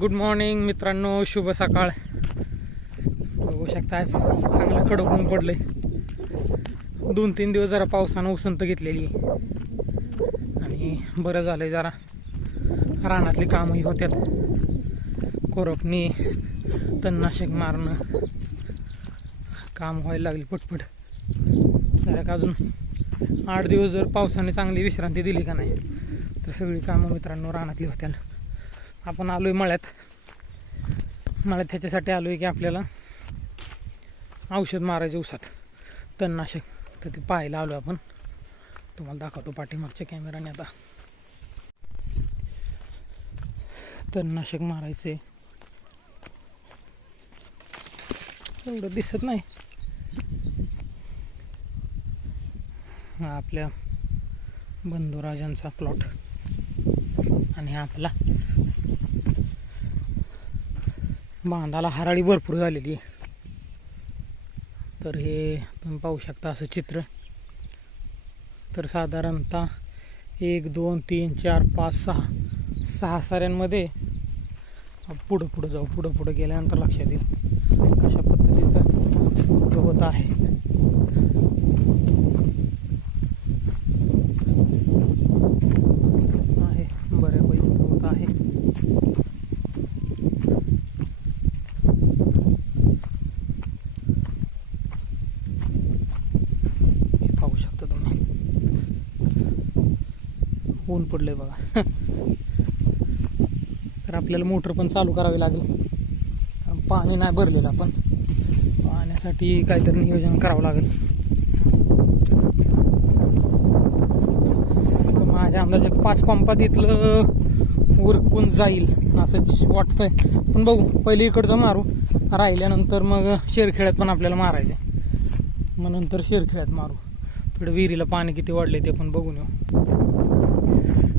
Good morning मित्रांनो, शुभ सकाळ. बघू शकता आज चांगलं कडक ऊन पडलंय. 2-3 दिवस जरा पावसानं उसंत घेतलेली आणि बरं झालंय. जरा रानातली कामही होत्यात, कोरपणी तणनाशक मारणं काम व्हायला लागली पटपट. जरा का अजून 8 दिवस जर पावसाने चांगली विश्रांती दिली का नाही तर सगळी कामं मित्रांनो रानातली होत्याल. आपण आलोय मळ्यात ह्याच्यासाठी आलोय की आपल्याला औषध मारायचे उसात तणनाशक. तर ते पाहायला आलोय आपण. तुम्हाला दाखवतो पाठीमागच्या कॅमेराने. आता तणनाशक मारायचे एवढं दिसत नाही. हा आपल्या बंधुराजांचा प्लॉट आणि हा आपला बांधाला हराळी भरपूर झालेली आहे. तर हे तुम्ही पाहू शकता असं चित्र. तर साधारणतः 1 2 3 4 5 6 साऱ्यांमध्ये पुढं जाऊ. पुढं गेल्यानंतर लक्षात येईल कशा पद्धतीचं गवत आहे. बऱ्यापैकी गवत आहे. पाहू शकता तुम्ही, ऊन पडलंय बघा. तर आपल्याला मोटर पण चालू करावी लागेल, कारण पाणी नाही भरलेलं. आपण पाण्यासाठी काहीतरी नियोजन करावं लागेल. तर माझ्या अंदाजे 5 पंपात इथलं उरकून जाईल असंच वाटतंय. पण बघू, पहिले इकडचं मारू, राहिल्यानंतर मग शेरखेड्यात पण आपल्याला मारायचं. मग नंतर शेरखेड्यात मारू. थोडं विहिरीला पाणी किती वाढले ते पण बघून येऊ.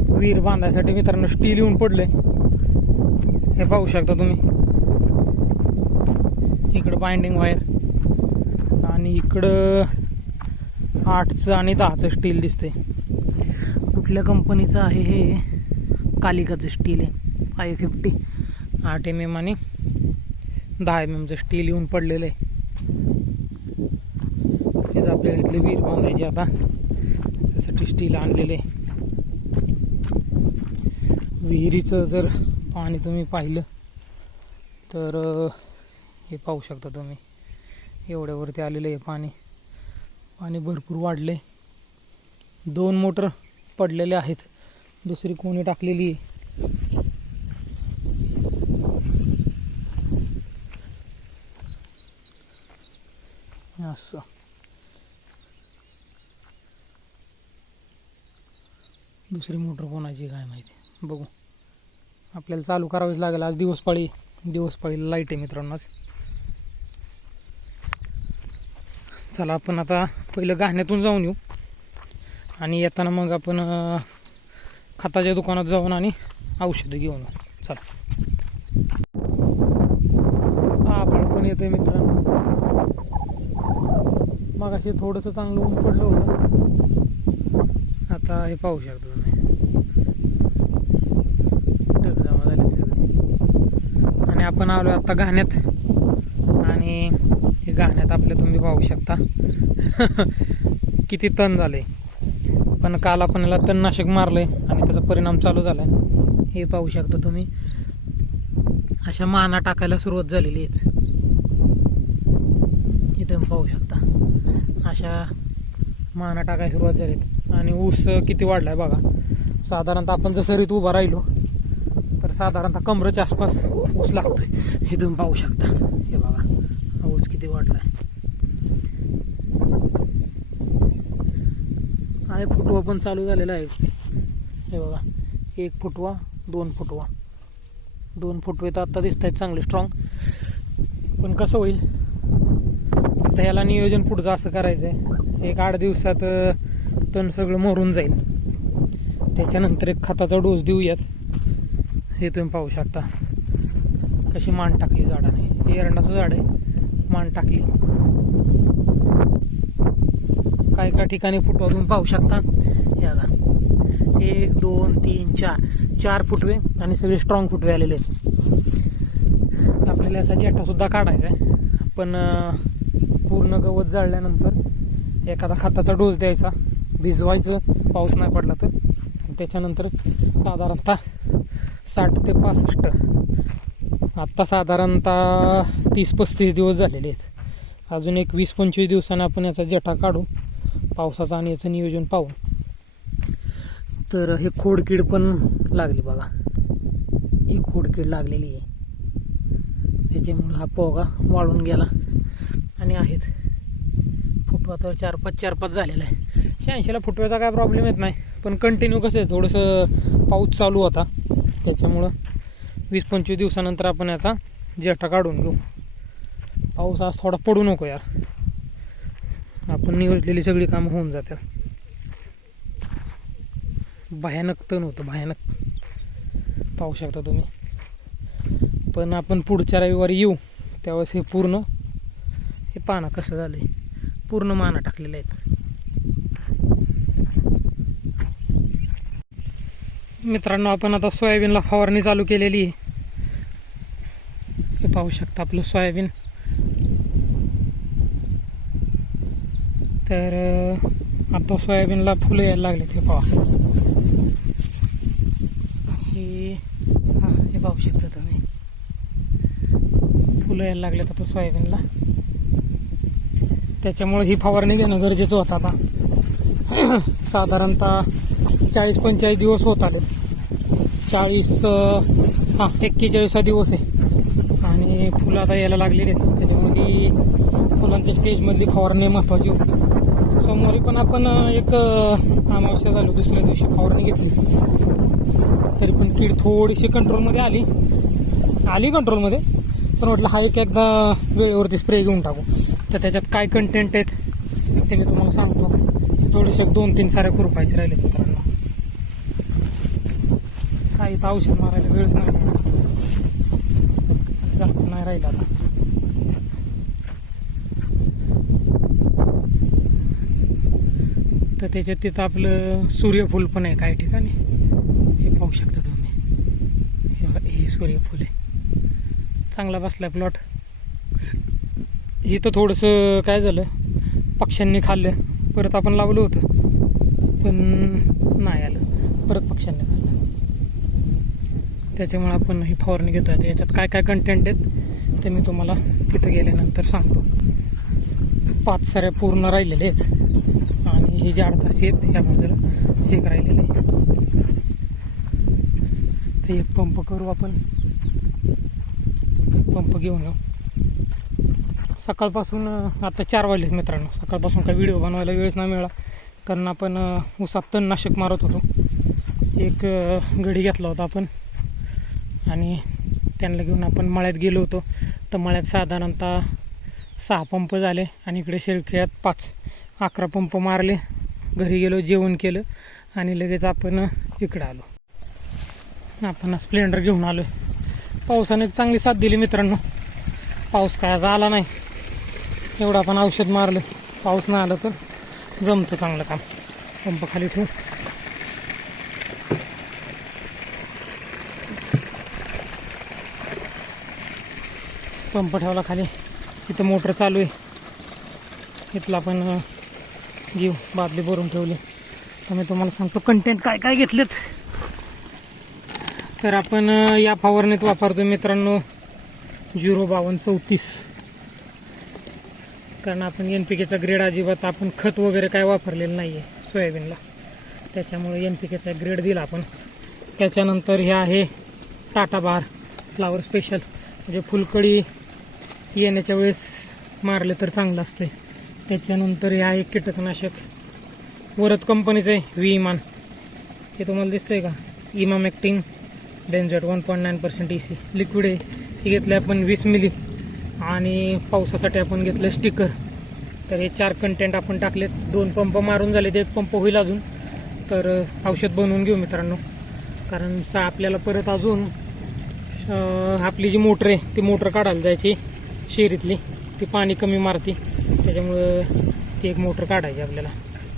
विहीर बांधायसाठी मित्रांनो स्टील येऊन पडलंय, हे पाहू शकता तुम्ही. इकडं बाइंडिंग वायर आणि इकडं 8चं आणि 10चं स्टील दिसतंय. कुठल्या कंपनीचं आहे हे? कालिकाचं स्टील आहे. 550 8 mm आणि 10 mmचं स्टील येऊन पडलेलं आहे. हेच आपल्याला इथली विहीर बांधायची आता, त्यासाठी स्टील आणलेलं आहे. विहिरीचं जर पाणी तुम्ही पाहिलं तर हे पाहू शकता तुम्ही, एवढ्यावरती आलेलं आहे पाणी. पाणी भरपूर वाढले. 2 मोटर पडलेले आहेत, दुसरी कोणी टाकलेली आहे. असं दुसरी मोटर कोणाची काय माहिती. बघू, आपल्याला चालू करावीच लागेल. आज दिवसपाळीला लाईट आहे मित्रांनो. चला आपण आता पहिलं गाण्यातून जाऊन येऊ आणि येताना मग आपण खताच्या दुकानात जाऊन आणि औषधं घेऊन येऊ. चला. आभाळ पण येतंय मित्रांनो. मगाशी थोडंसं चांगलं ऊन पडलं होतं, आता हे पाहू शकता तुम्ही ढगजमा झाले सगळे. आणि आपण आलो आता घाण्यात, आणि हे घाण्यात आपले तुम्ही पाहू शकता किती तण झाले. पण काल आपण याला तणनाशक मारलंय आणि त्याचा परिणाम चालू झालाय. हे पाहू शकता तुम्ही, अशा माना टाकायला सुरुवात झालेली आहेत. इथं पाहू शकता अशा माना टाकायला सुरुवात झालीत. आणि ऊस किती वाढलाय बघा. साधारणतः आपण जर सरीत उभा राहिलो तर साधारणतः कमरेच्या आसपास ऊस लागतोय. हे तुम्ही पाहू शकता. हे बघा ऊस किती वाढलाय. आणि फुटवा पण चालू झालेला आहे. हे बघा, 1 फुटवा 2 फुटवा 2 फुटवे तर आत्ता दिसत आहेत चांगले स्ट्रॉंग. पण कसं होईल आता, ह्याला नियोजन पुढचं असं करायचं आहे, 1-8 दिवसात तण सगळं मरून जाईल. त्याच्यानंतर एक खताचा डोस देऊयाच. हे तुम्ही पाहू शकता कशी मान टाकली झाडाने. हे एरंडाचं झाड आहे, मान टाकली. काय ठिकाणी फुटवा तुम्ही पाहू शकता. याला 1 2 3 4 4 फुटवे आणि सगळे स्ट्रॉंग फुटवे आलेले आहेत. आपल्याला याचा जेठासुद्धा काढायचा आहे, पण पूर्ण गवत जाळल्यानंतर एखादा खताचा डोस द्यायचा, भिजवायचं पाऊस नाही पडला तर. त्याच्यानंतर साधारणतः 60 ते 65, आत्ता साधारणतः 30-35 दिवस झालेले आहेत. अजून एक 20-25 दिवसांनी आपण याचा जेठा काढू पावसाचं आणि याचं नियोजन पाहू. तर हे खोडकीड पण लागली बघा, ही खोडकीड लागलेली आहे, त्याच्यामुळं हा पोगा वाळून गेला आणि आहेत फुटवा तर 4-5 झालेला आहे. 86ला फुटव्याचा काय प्रॉब्लेम येत नाही, पण कंटिन्यू कसं आहे थोडंसं पाऊस चालू होता, त्याच्यामुळं 20-25 दिवसानंतर आपण याचा जेठा काढून घेऊ. पाऊस आज थोडा पडू नको यार, आपण निवडलेली सगळी कामं होऊन जातात. भयानक तण होतं, भयानक, पाहू शकता तुम्ही. पण आपण पुढच्या रविवारी येऊ त्यावेळेस हे पूर्ण, हे पानं कसं झालं आहे, पूर्ण माना टाकलेले आहेत. मित्रांनो, आपण आता सोयाबीनला फवारणी चालू केलेली आहे. हे पाहू शकता आपलं सोयाबीन. तर आता सोयाबीनला फुलं यायला लागलेत, हे पहा. हे पाहू शकता तुम्ही, फुलं यायला लागलेत आता सोयाबीनला. त्याच्यामुळे ही फवारणी घेणं गरजेचं होतं. आता साधारणतः 40-45 दिवस होत आले, 41 दिवस आहे आणि फुलं आता यायला लागलेली आहेत. त्याच्यामुळे ही फुलांच्या स्टेजमधली फवारणी महत्त्वाची होती. सोमवारी पण आपण एक अमावस्या झाली, दुसऱ्या दिवशी फवारणी घेतली, तरी पण कीड थोडीशी कंट्रोलमध्ये आली कंट्रोलमध्ये. पण म्हटलं हा एकदा वेळेवरती स्प्रे घेऊन टाकू. तर त्याच्यात काय कंटेंट आहेत ते मी तुम्हाला सांगतो. थोडेसे 2-3 सारे खुरपायचे राहिले मित्रांनो. काही तर औषध मारायला वेळच नाही, जास्त नाही राहिला आता. तर त्याच्यात तिथं आपलं सूर्यफूल पण आहे काही ठिकाणी, हे पाहू शकता तुम्ही. हे सूर्यफूल आहे, चांगला बसलाय प्लॉट. हे तर थोडंसं काय झालं, पक्ष्यांनी खाल्लं. परत आपण लावलं होतं पण नाही आलं, परत पक्ष्यांनी खाल्लं. त्याच्यामुळे आपण ही फवारणी घेतो आहे. याच्यात काय काय कंटेंट आहेत ते मी तुम्हाला तिथं गेल्यानंतर सांगतो. 5 साऱ्या पूर्ण राहिलेले आहेत आणि ही जाडताशी आहेत, ह्या बाजूला एक राहिलेले आहे. तर एक पंप करू आपण, पंप घेऊन येऊ. सकाळपासून आता 4 वाजलेत मित्रांनो. सकाळपासून काही व्हिडिओ बनवायला वेळच नाही मिळाला, कारण आपण उसात तणनाशक मारत होतो. एक गडी घेतला होता आपण आणि त्यांना घेऊन आपण मळ्यात गेलो होतो. तर मळ्यात साधारणतः 6 पंप झाले आणि इकडे शेळखेळ्यात 5-11 पंप मारले. घरी गेलो, जेवण केलं आणि लगेच आपण इकडं आलो. आपण स्प्लेंडर घेऊन आलो आहे. पावसाने चांगली साथ दिली मित्रांनो. पाऊस काय आज आला नाही, एवढं आपण औषध मारलं. पाऊस नाही आला तर जमतं चांगलं काम. पंप खाली ठेवू. पंप ठेवला खाली, इथं मोटर चालू आहे. इथलं आपण घेऊ, बादली भरून ठेवली. तर मी तुम्हाला सांगतो कंटेंट काय काय घेतलेत. तर आपण या फवारणीत वापरतो मित्रांनो 05234, कारण आपण NPKचा ग्रेड अजिबात आपण खत वगैरे काय वापरलेलं नाही आहे सोयाबीनला, त्याच्यामुळे NPKचा ग्रेड दिला आपण. त्याच्यानंतर हे आहे टाटा बार फ्लावर स्पेशल, म्हणजे फुलकडी येण्याच्या वेळेस मारले तर चांगलं असते. त्याच्यानंतर हे आहे कीटकनाशक वरद कंपनीचं आहे, विमान. हे तुम्हाला दिसतंय का, इमामॅक्टिन बेंझोएट 1.9% EC लिक्विड आहे. हे घेतलं आपण 20 मिली. आणि पावसासाठी आपण घेतलं स्टिकर. तर हे 4 कंटेंट आपण टाकलेत. 2 पंप मारून झाले, ते 1 पंप होईल अजून. तर औषध बनवून घेऊ मित्रांनो, कारण आपल्याला परत अजून आपली जी मोटर आहे ती मोटर काढायला जायची शेरीतली, ती पाणी कमी मारते. त्याच्यामुळं ती एक मोटर काढायची आपल्याला,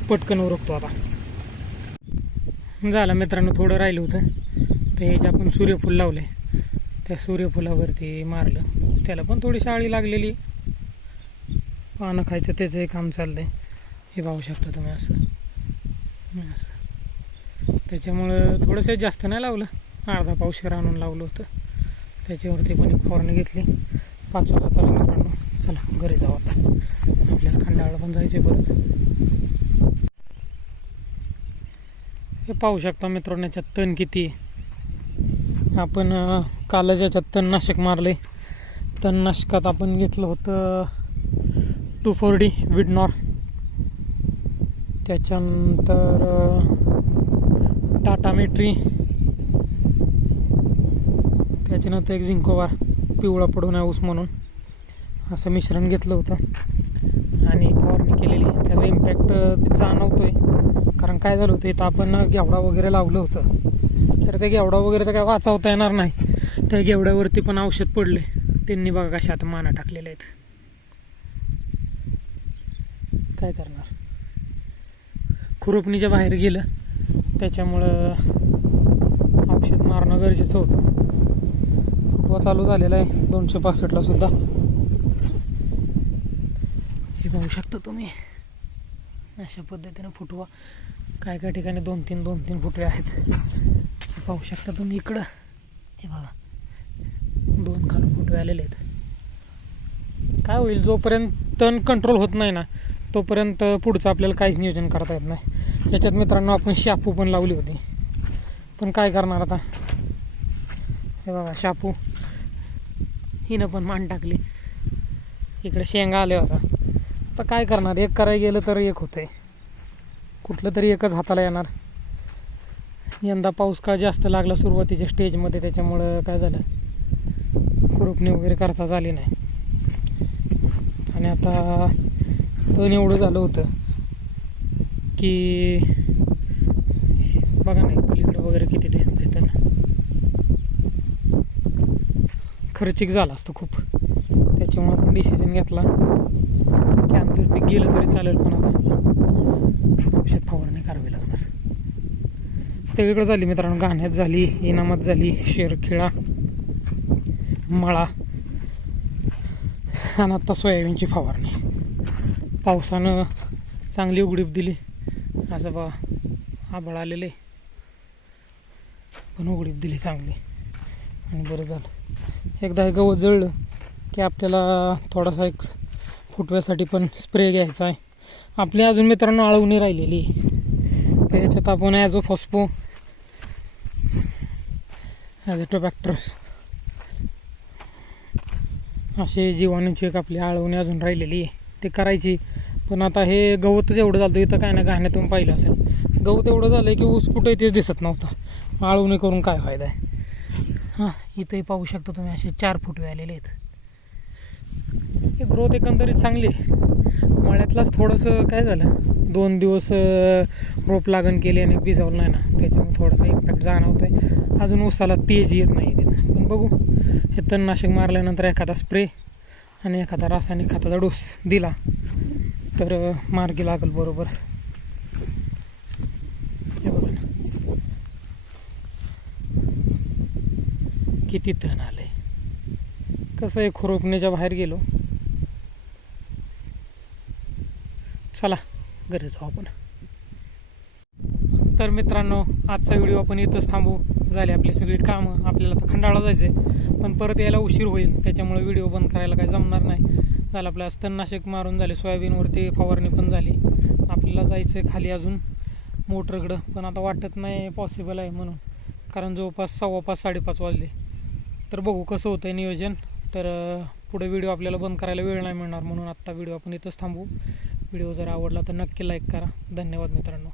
पटकन उरकतो. आता झालं मित्रांनो, थोडं राहिलं होतं. तर हे जे आपण सूर्यफूल लावले त्या सूर्यफुलावरती मारलं, त्याला पण थोडीशी आळी लागलेली, पानं खायचं त्याचं एक काम चाललं आहे. हे पाहू शकता तुम्ही असं. त्याच्यामुळं थोडंसं जास्त नाही लावलं, अर्धा पावशेर आणून लावलं होतं. त्याच्यावरती पण एक फवारणी घेतली. 5 वाजता मित्रांनो. चला घरी जाऊ आता, आपल्याला खंडाळा पण जायचे परत. हे पाहू शकता मित्रांनो याच्यात तण किती आहे. आपण कालच याच्यात तणनाशक मारले. तणनाशकात आपण घेतलं होतं 2,4-D विडनॉर, त्याच्यानंतर टाटा मेट्री, त्याच्यानंतर एक झिंकोवार पिवळा पडू नये ऊस म्हणून, असं मिश्रण घेतलं होतं आणि फवारणी केलेली. त्याचा इम्पॅक्ट जाणवतो आहे. कारण काय झालं होतं, इथं आपण घेवडा वगैरे लावलं होतं, तर ते घेवडा वगैरे तर काय वाचवता येणार नाही. त्या घेवड्यावरती पण औषध पडले. त्यांनी बघा कशा आता माना टाकलेल्या आहेत. काय करणार, खुरपणीच्या बाहेर गेलं, त्याच्यामुळं औषध मारणं गरजेचं होतं. फुटवा चालू झालेला आहे 265ला सुद्धा. हे पाहू शकता तुम्ही अशा पद्धतीनं फुटवा. काय काय ठिकाणी 2-3 फुटवे आहेत. हे पाहू शकता तुम्ही इकडं. हे बघा 2 खालून फुटवे आलेले आहेत. काय होईल, जोपर्यंत तण कंट्रोल होत नाही ना तोपर्यंत पुढचं आपल्याला काहीच नियोजन करता येत नाही. याच्यात मित्रांनो आपण शापू पण लावली होती, पण काय करणार आता. हे बघा शापू हिनं पण मान टाकली. इकडे शेंगा आल्या होता. आता काय करणार, एक करायला गेलं तर एक होतंय, कुठलं तरी एकच हाताला येणार. यंदा पाऊस काळ जास्त लागला सुरुवातीच्या स्टेजमध्ये, त्याच्यामुळं काय झालं, खुरपणी वगैरे करताच आली नाही. आणि आता तण एवढं झालं होतं की बघा नाही पलीकडे वगैरे किती दिसतंय. तण खर्चिक झाला असतं खूप. त्याच्यामुळे आपण डिसिजन घेतला की आंतर पीक गेलं तरी चालेल, पण आता औषध फवारणी करावी लागणार. सगळीकडे झाली मित्रांनो. गाण्यात झाली, इनामात झाली, शेरखिळा, मळा, आणि आता सोयाबीनची फवारणी. पावसानं चांगली उघडीप दिली. असं बा आभाळ आलेले, पण उघडीप दिली चांगली आणि बरं झालं. एकदा हे गवत जळलं की आपल्याला थोडासा एक फुटव्यासाठी पण स्प्रे घ्यायचा आहे. आपली अजून मित्रांनो आळवणी राहिलेली, तर याच्यात आपण ॲझो फॉस्फो, ॲझोटोबॅक्टर असे जीवाणूंची एक आपली आळवणी अजून राहिलेली आहे, ते करायची. पण आता हे गवतच एवढं झालं, इथं काय ना घाण्यातून पाहिलं असेल, गवत एवढं झालं की ऊस कुठे तेच दिसत नव्हता. आळवणी करून काय फायदा आहे. हां इथंही पाहू शकता तुम्ही असे 4 फुटवे आलेले आहेत. हे ग्रोथ एकंदरीत चांगली आहे. मळ्यातलाच थोडंसं काय झालं, 2 दिवस रोप लागण केली आणि भिजवलं नाही ना, त्याच्यामुळे थोडासा इम्पॅक्ट जाणवतो आहे. अजून ऊसाला तेज येत नाही तिथं, पण बघू. हे तणनाशक मारल्यानंतर एखादा स्प्रे आणि एखादा रासायनिक खताचा डोस दिला तर मार्गी लागेल बरोबर. हे बघा किती तण आले. कसं आहे, खुरपणीच्या बाहेर गेलो. चला घरी जाऊ आपण. तर मित्रांनो आजचा व्हिडिओ आपण इथंच थांबू. झाले आपली सगळी कामं. आपल्याला तर खंडाळा जायचं आहे, पण परत यायला उशीर होईल, त्याच्यामुळे व्हिडिओ बंद करायला काही जमणार नाही. झालं आपल्या तणनाशक मारून झाले, सोयाबीनवरती फवारणी पण झाली. आपल्याला जायचं आहे खाली अजून मोटरकडं, पण आता वाटत नाही पॉसिबल आहे म्हणून, कारण जवळपास 5:15-5:30 वाजले. तर बघू कसं होतं आहे नियोजन. तर पुढे व्हिडिओ आपल्याला बंद करायला वेळ नाही मिळणार, म्हणून आत्ता व्हिडिओ आपण इथंच थांबू. व्हिडिओ जर आवडला तर नक्की लाईक करा. धन्यवाद मित्रांनो.